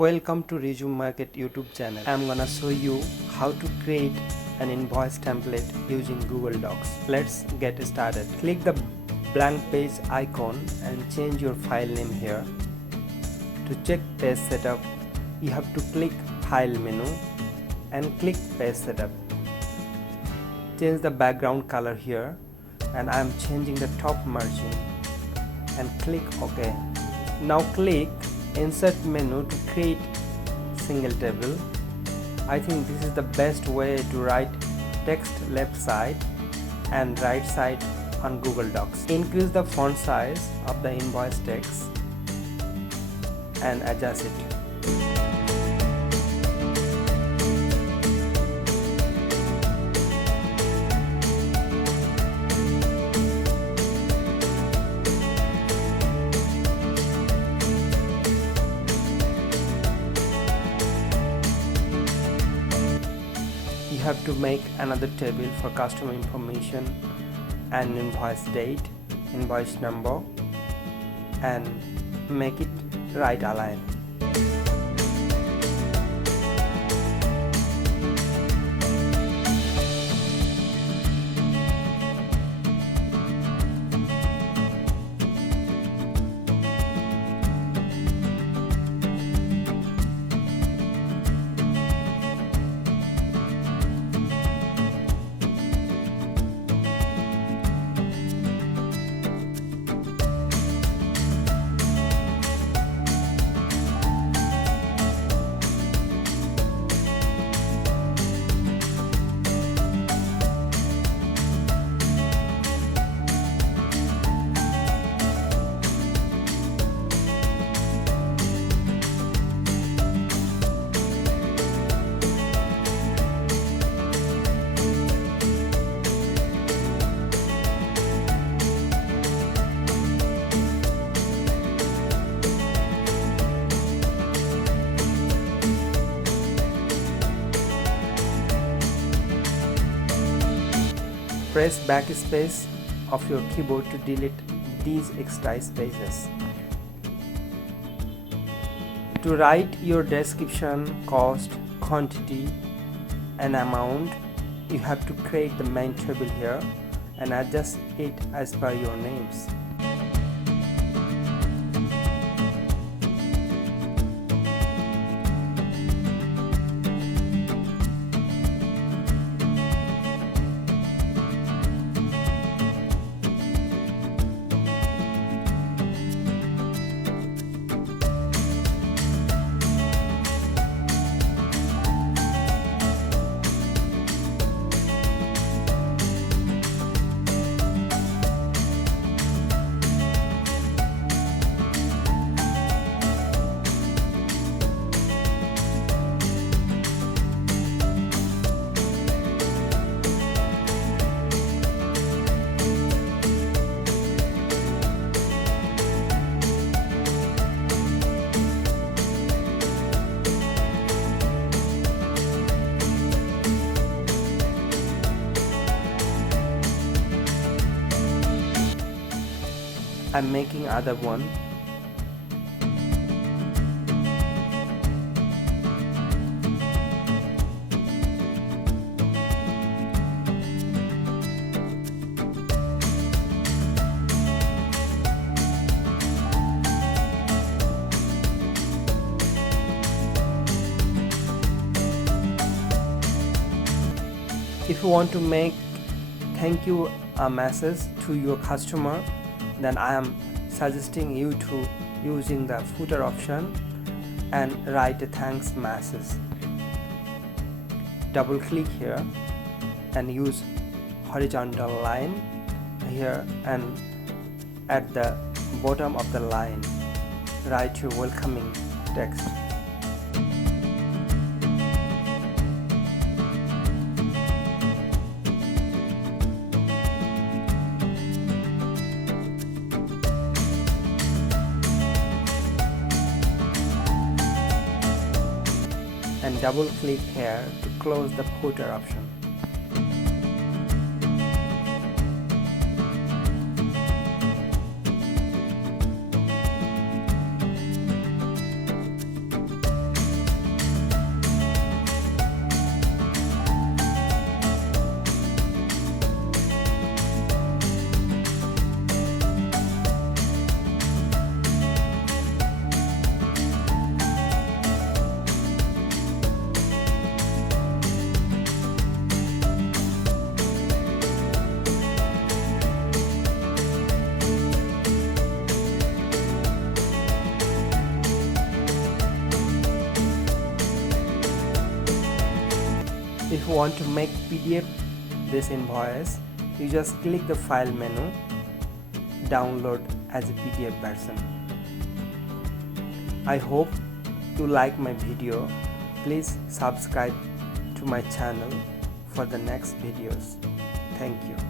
Welcome to Resume Market YouTube channel. I'm gonna show you how to create an invoice template using Google Docs. Let's get started. Click the blank page icon and change your file name here. To check page setup, you have to click File menu and click Page Setup. Change the background color here, and I'm changing the top margin and click OK. Now click Insert menu to create single table. I think this is the best way to write text left side and right side on Google Docs. Increase the font size of the invoice text and adjust it. You have to make another table for customer information and invoice date, invoice number, and make it right aligned. Press backspace of your keyboard to delete these extra spaces. To write your description, cost, quantity, and amount, you have to create the main table here and adjust it as per your names. I'm making other one. If you want to make thank you message to your customer, then I am suggesting you to using the footer option and write a thanks message. Double click here and use horizontal line here, and at the bottom of the line write your welcoming text. And double click here to close the footer option. If you want to make PDF this invoice, you just click the file menu, download as a PDF version. I hope you like my video. Please subscribe to my channel for the next videos. Thank you.